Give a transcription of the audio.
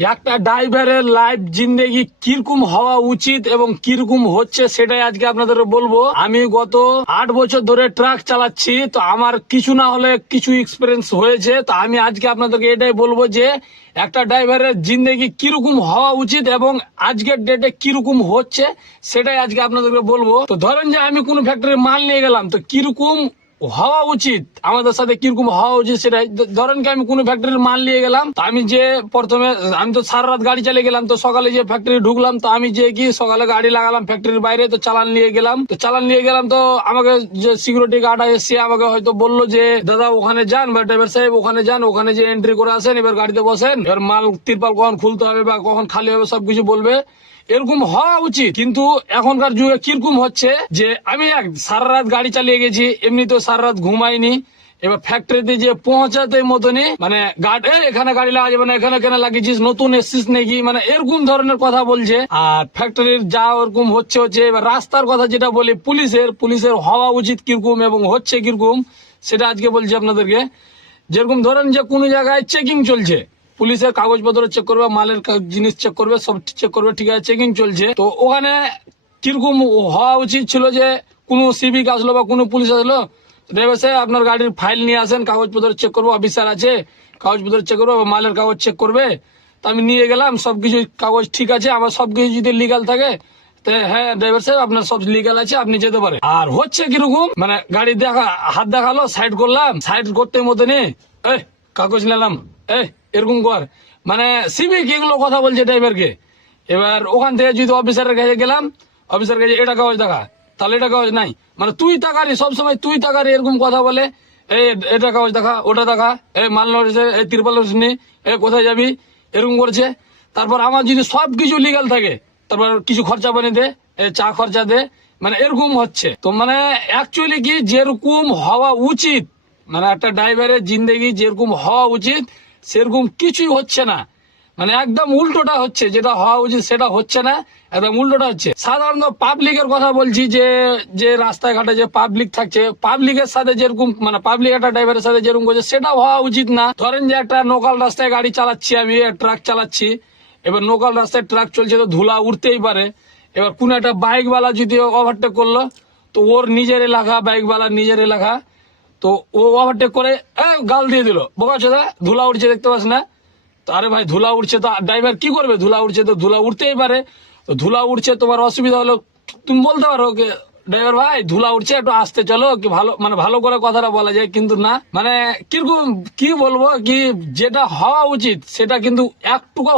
একটা ড্রাইভারের লাইফ জিন্দেগি কিরকম হওয়া উচিত এবং কিরকম হচ্ছে সেটাই আজকে আপনাদের বলবো। আমি গত 8 বছর ধরে ট্রাক চালাচ্ছি, তো আমার কিছু না হলে কিছু এক্সপিরিয়েন্স হয়েছে। তো আমি আজকে আপনাদেরকে এটাই বলবো যে একটা ড্রাইভারের জিন্দেগি কিরকম হওয়া উচিত এবং আজকের ডেটে কিরকম হচ্ছে সেটাই আজকে আপনাদেরকে বলবো। তো ধরেন যে আমি কোনো ফ্যাক্টরির মাল নিয়ে গেলাম, তো কিরকম হওয়া উচিত, আমাদের সাথে কিরকম হওয়া উচিত সেটাই। ধরেন কি আমি কোনো ফ্যাক্টরির মাল নিয়ে গেলাম, তো আমি যে প্রথমে আমি তো সারা রাত গাড়ি চালিয়ে গেলাম, তো সকালে যে ফ্যাক্টরি ঢুকলাম, তো আমি যে কি সকালে গাড়ি লাগালাম ফ্যাক্টরির বাইরে, তো চালান নিয়ে গেলাম। তো আমাকে যে সিকিউরিটি গার্ড এসে আমাকে হয়তো বললো যে দাদা ওখানে যান বা ড্রাইভার সাহেব ওখানে যান, ওখানে যে এন্ট্রি করে আসেন, এবার গাড়িতে বসেন, এবার মাল তিরপাল কখন খুলতে হবে বা কখন খালি হবে সবকিছু বলবে। এরকম হওয়া উচিত। কিন্তু এখনকার যুগে কিরকম হচ্ছে যে আমি সারা রাত গাড়ি চালিয়ে গেছি, এমনি তো সারা রাত ঘুমাইনি, এবার ফ্যাক্টরিতে যে পৌঁছাতে মতনই মানে এখানে গাড়ি লাগা যাবে না, এখানে কেন লাগিয়েছিস, নতুন এসছিস নাকি, মানে এরকম ধরনের কথা বলছে। আর ফ্যাক্টরির যা ওরকম হচ্ছে। এবার রাস্তার কথা যেটা বলি, পুলিশের হওয়া উচিত কিরকম এবং হচ্ছে কিরকম সেটা আজকে বলছি আপনাদেরকে। যেরকম ধরেন যে কোনো জায়গায় চেকিং চলছে, পুলিশের কাগজপত্র চেক করবে, মালের জিনিস চেক করবে, সব চেক করবে, ঠিক আছে চেকিং চলছে। তো ওখানে কিরকম হওয়া উচিত ছিল যে কোনো সিভিক আসলো বা কোনো পুলিশ আসলো, ড্রাইভার সাহেব আপনার গাড়ির ফাইল নিয়ে আসেন, কাগজপত্র চেক করবো, অফিসার আছে কাগজপত্র চেক করবো, মালের কাগজ চেক করবে। তো আমি নিয়ে গেলাম, সবকিছু কাগজ ঠিক আছে, আমার সবকিছু যদি লিগাল থাকে, হ্যাঁ ড্রাইভার সাহেব আপনার সব লিগাল আছে, আপনি যেতে পারেন। আর হচ্ছে কিরকম মানে গাড়ি হাত দেখালো, সাইড করলাম, সাইড করতে মতনই কাগজ নিলাম, এরকম কর, মানে সিভিক এগুলো কথা বলছে ড্রাইভারকে। এবার ওখান থেকে যদি অফিসারের কাছে গেলাম, অফিসার কাছে এটা কাগজ দেখা, তাহলে এটা কাগজ নাই, মানে তুই তাকারি, সবসময় তুই তাকারি এরকম কথা বলে। এটা কাগজ দেখা, ওটা দেখা, মাল নড়েছে, তিরপাল নি, কোথায় যাবি, এরকম করছে। তারপর আমার যদি সবকিছু লিগাল থাকে, তারপর কিছু খরচা পানি দে, চা খরচা দে, মানে এরকম হচ্ছে। তো মানে অ্যাকচুয়ালি কি যেরকম হওয়া উচিত, মানে একটা ড্রাইভারের জিন্দেগি যেরকম হওয়া উচিত সেরকম কিছুই হচ্ছে না, মানে একদম উল্টোটা হচ্ছে। যেটা হওয়া উচিত সেটা হচ্ছে না, একদম উল্টোটা হচ্ছে। সাধারণত পাবলিকের কথা বলছি, যে রাস্তায় ঘাটে যে পাবলিক থাকছে, পাবলিকের সাথে যেরকম মানে পাবলিক একটা ড্রাইভারের সাথে যেরকম করছে সেটা হওয়া উচিত না। ধরেন যে একটা লোকাল রাস্তায় গাড়ি চালাচ্ছি, আমি ট্রাক চালাচ্ছি, এবার লোকাল রাস্তায় ট্রাক চলছে, তো ধুলা উঠতেই পারে। এবার কোন একটা বাইকওয়ালা যদি ওভারটেক করলো, তো ওর নিজের এলাকা, বাইকওয়ালা নিজের এলাকা, তো ও ওভারটেক করে গাল দিয়ে দিল, বোকা চোদা ধুলা উঠছে দেখতে পাস না। তো আরে ভাই ধুলা উঠছে, তো ড্রাইভার কি করবে, ধুলা উঠছে তো ধুলা উঠতেই পারে। তো ধুলা উঠছে, তোমার অসুবিধা হলো, তুমি বলতে পারো ড্রাইভার ভাই ধুলা উঠছে একটু আসতে চলো, কি ভালো মানে ভালো করে কথাটা বলা যায়, কিন্তু না, মানে কিরকম কি বলবো কি যেটা হওয়া উচিত সেটা কিন্তু একটুকু